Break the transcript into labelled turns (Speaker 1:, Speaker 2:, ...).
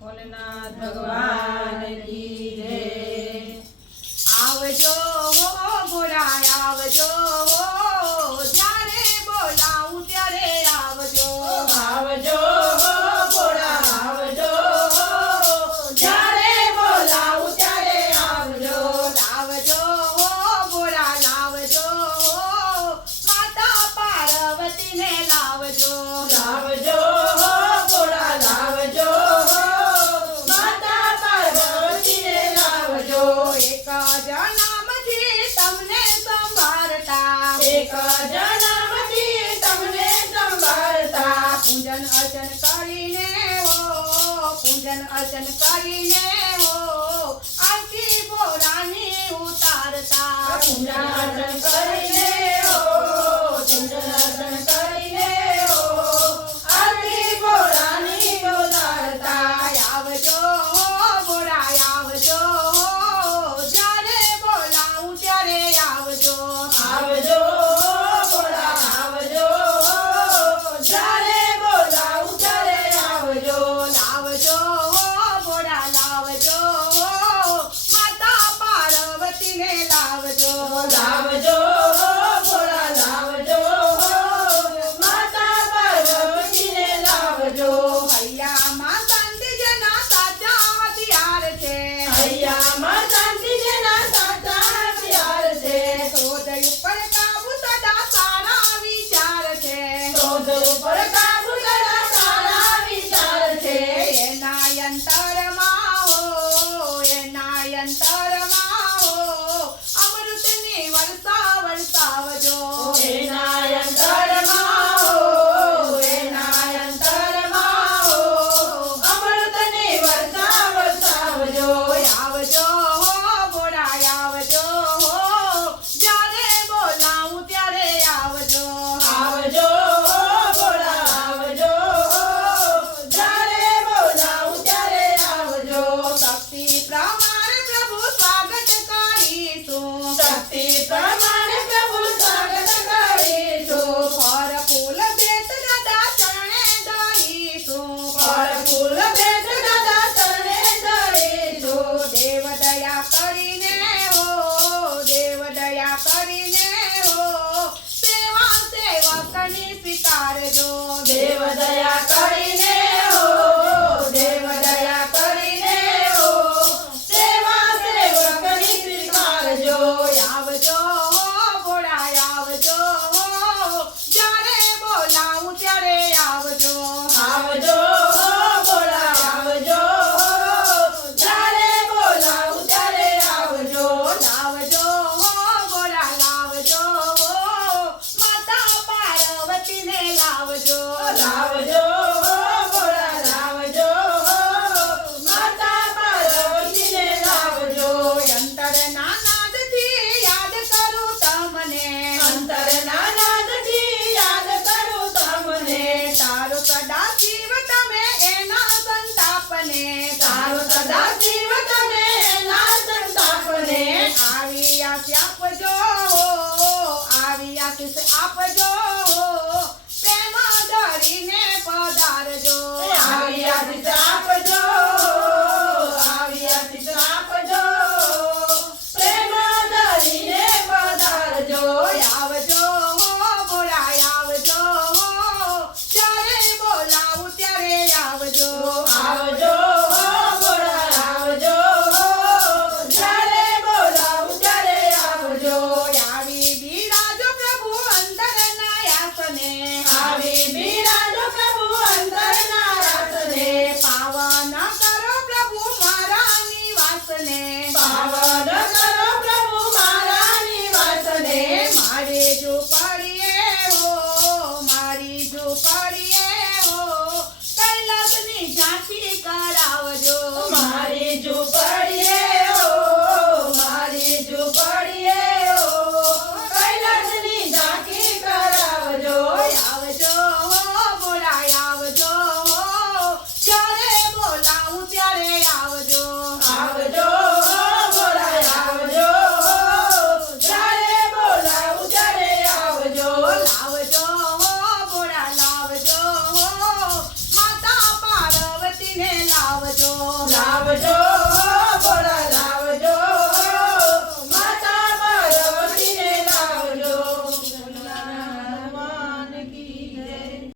Speaker 1: ભોલેનાથ ભગવાન કી
Speaker 2: ભજનમથી તમને સંભાળતા. પૂજન અર્ચન કરીને ઓ પૂજન અર્ચન કરીને ઓ આરતી
Speaker 1: બોલાની ઉતારતા. પૂજન
Speaker 2: આવી આશીષ આપજો.
Speaker 1: આવી આશીષ આપજો Lava.